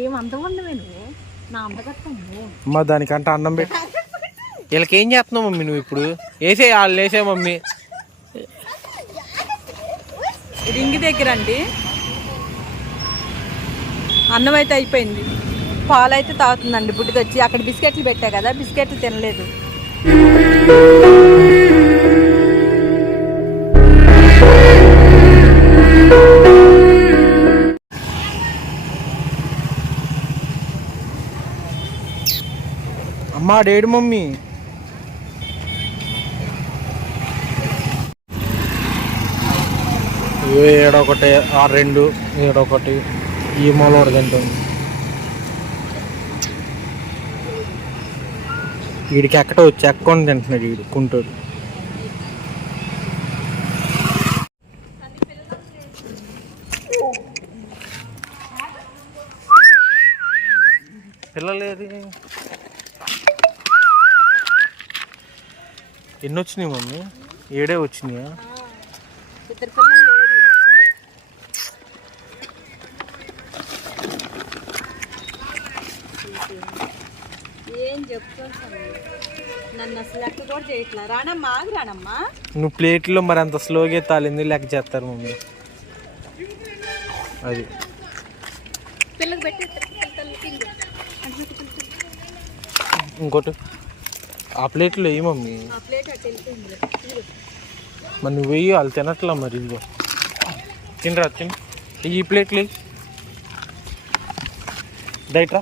ఏం అందం ఉండవే నువ్వు? నా అందగత్తము అమ్మ దానికంటే అన్నం పెట్టి వీళ్ళకి ఏం చేస్తున్నావు మమ్మీ నువ్వు ఇప్పుడు? వేసే వాళ్ళు వేసే మమ్మీ. రింగ్ దగ్గర అండి. అన్నం అయితే అయిపోయింది. పాలు అయితే తాగుతుందండి బుడ్డికి వచ్చి అక్కడ బిస్కెట్లు పెట్టా కదా బిస్కెట్లు తినలేదు. మా డేడు మమ్మీ. ఏడొకటి ఆ రెండు ఏడొకటి ఈ మూల ఒకటి తింటుంది వీడికి ఎక్కడ వచ్చి ఎక్కొని తింటున్నాడు వీడు కుంటూరు పిల్లలేది ఎన్ని వచ్చినాయి మమ్మీ? ఏడే వచ్చినాయా? ఇద్దరు పిల్లలు లేరు ఏం చెప్తాను నన్ను అసలు లెక్క కూడా చేయట్లా? రానమ్మా ఆగు రానమ్మా. నువ్వు ప్లేట్లో మరి అంత స్లోగా తాలింది లెక్క చేస్తారు మమ్మీ? అది. ఇంకోటి. ఆ ప్లేట్లో వేయి మమ్మీ మరి నువ్వు వెయ్యి వాళ్ళు తినట్లా మరి ఇదిగో. తినరా తిని. ఈ ప్లేట్లు డైట్రా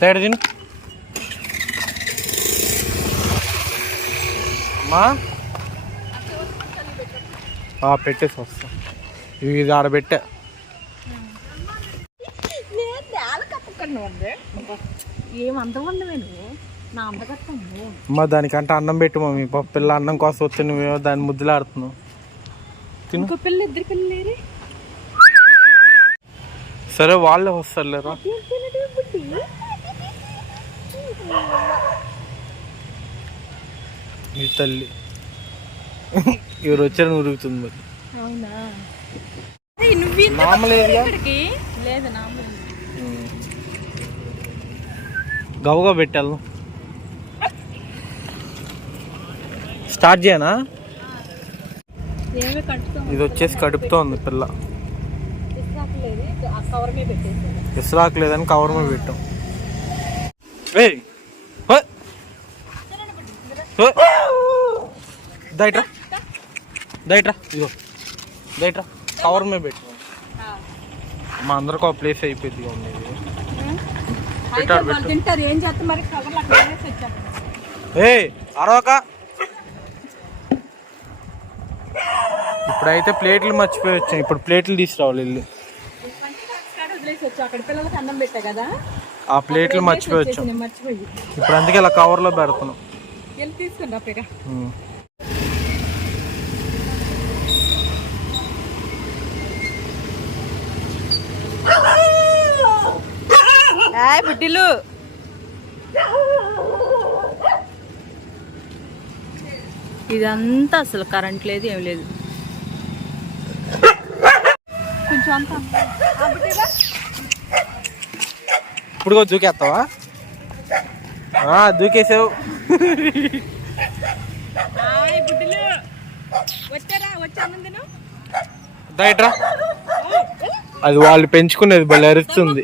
డైట్ తిను. అమ్మా. ఆ, పెట్టేసి వస్తా. ఇది ఆడ పెట్టా ఏం అందం ఉండవే నువ్వు? నా అందగత్తము అమ్మ దానికంటే అన్నం పెట్టు మమ్మీ. పాప పిల్ల అన్నం కోసం నువ్వేమో తిను. పిల్ల ఇద్దరు పిల్లలు లేరు? సరే వాళ్ళే వస్తారు లేరా తల్లి. ఇవరు వచ్చారు ఉరుగుతుంది మరి. అవునా? గవగా పెట్టాను స్టార్ట్ చేయనా? ఇది వచ్చేసి కడుపుతో ఉంది పిల్ల. ఇసురాకు లేదని కవర్ మీద పెట్టాం. దయట్రా. దయట్రా. ఇగో దయట్రా. కవర్ మీద పెట్టు. మా అందరికి ఒక ప్లేస్ అయిపోయింది ఉండేది తింటారు. ఏం చేస్తాం మరి? కవర్లు అక్కడ వేసి వచ్చాను ఏయ్ అరవక. ఇప్పుడైతే ప్లేట్లు మర్చిపోయి వచ్చాం. ఇప్పుడు ప్లేట్లు తీసుకురావాలి వెళ్ళి ఆ ప్లేట్లు మర్చిపోయి వచ్చాం. నేను మర్చిపోయి. ఇప్పుడు అందుకే ఇలా కవర్లో పెడుతున్నాం. హాయ్ బుడ్డిలు ఇదంతా అసలు కరెంట్ లేదు ఏం లేదు. కొంచెం అంతా? ఇప్పుడు దూకేస్తావా? దూకేసావు. అది వాళ్ళు పెంచుకునేది భలే అరుస్తుంది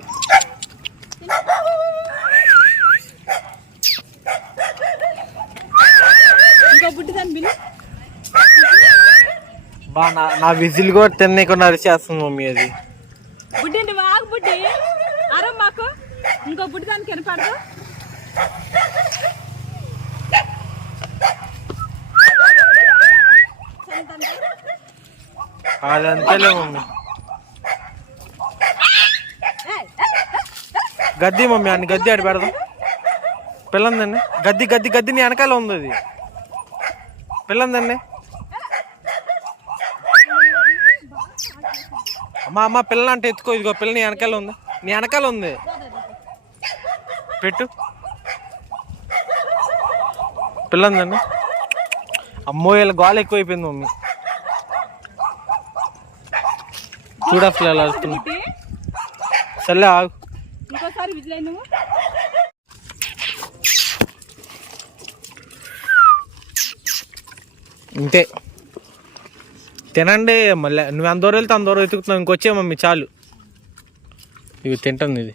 ఇంకో బుడ్డి దాన్ని బిల్లు బా నా విజిల్ కూడా తిన్నకుండా అరిచేస్తుంది మమ్మీ అది. బుడ్డి ఆగు బుడ్డి. అరం మాకు. ఇంకో బుడ్డి దానికి కనపడదు అది అంతేలే మమ్మీ. గద్ది మమ్మీ అన్ని గద్ది ఆడి పెడదాం. పిల్లందండి గద్ది గద్ది గద్ది నీ వెనకాల ఉంది అది. పిల్లందండి. అమ్మా అమ్మ పిల్ల అంటే ఎత్తుకో ఇదిగో పిల్ల నీ వెనకాల ఉంది. నీ వెనకాల ఉంది. పెట్టు. పిల్లందండి అమ్మో వీళ్ళ గోల ఎక్కువైపోయింది మమ్మీ. చూడ అసలు ఎలా వస్తుంది. సర్లే ఆగు. ఇంతే. తినండి మళ్ళీ నువ్వు ఎంత దూరం వెళ్తే అంత దూరం వెతుకుతున్నావు ఇంకొచ్చే మమ్మీ చాలు. ఇవి తింటుంది ఇది.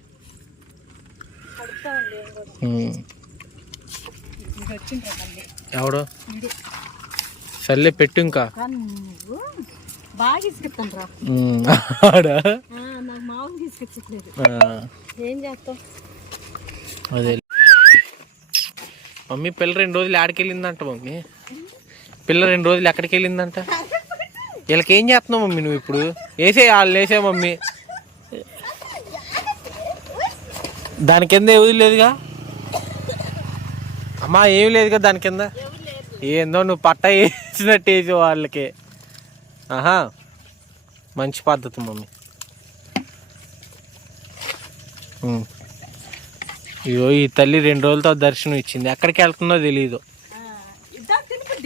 ఎవడో? సర్లే పెట్టు ఇంకా. అదే. మమ్మీ పిల్ల రెండు రోజులు ఆడికి వెళ్ళిందంట మమ్మీ. పిల్ల రెండు రోజులు ఎక్కడికి వెళ్ళిందంట వీళ్ళకి ఏం చేస్తున్నావు మమ్మీ నువ్వు ఇప్పుడు? వేసే వాళ్ళు వేసే మమ్మీ. దాని కింద ఏది లేదుగా? అమ్మా ఏమి లేదుగా దాని కింద? ఏందో నువ్వు పట్ట వేసినట్టు వేసి వాళ్ళకి. ఆహా మంచి పద్ధతి మమ్మీ. ఇగో ఈ తల్లి రెండు రోజులతో దర్శనం ఇచ్చింది. ఎక్కడికి వెళ్తుందో తెలియదు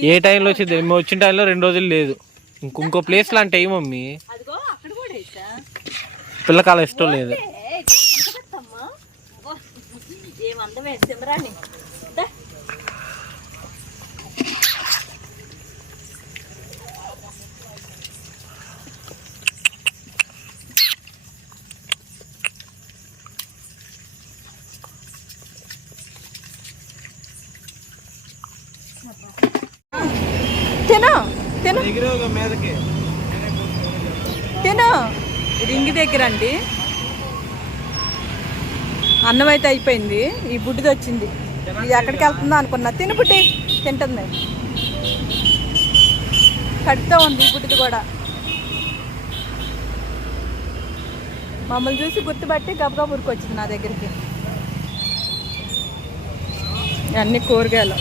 ఏ టైంలో వచ్చింది? మేము వచ్చిన టైంలో రెండు రోజులు లేదు. ఇంకో ఇంకో ప్లేస్ లాంటి మమ్మీ. పిల్లకాల ఇష్టం లేదు. తిను. తిను. తిను. రింగ్ దగ్గర అండి. అన్నం అయితే అయిపోయింది. ఈ బుడ్డిది వచ్చింది. ఇది ఎక్కడికి వెళ్తుందో అనుకున్నా. తిను బుడ్డి. తింటుంది. కడుతూ ఉంది ఈ బుడ్డిది కూడా. మమ్మల్ని చూసి గుర్తుపట్టి గబగబా ఉరికొచ్చింది నా దగ్గరికి. అన్ని కూరగాయలు.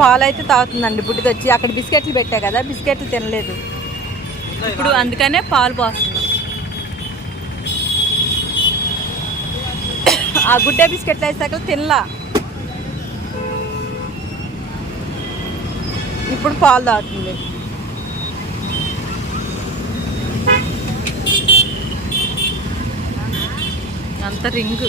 పాలు అయితే తాగుతుందండి బుడ్డిది వచ్చి అక్కడ బిస్కెట్లు పెట్టా కదా బిస్కెట్లు తినలేదు. ఇప్పుడు అందుకనే పాలు పోస్తున్నాం. ఆ గుడ్డే బిస్కెట్లు వేసాక తినలా. ఇప్పుడు పాలు తాగుతుంది. అంత రింగ్.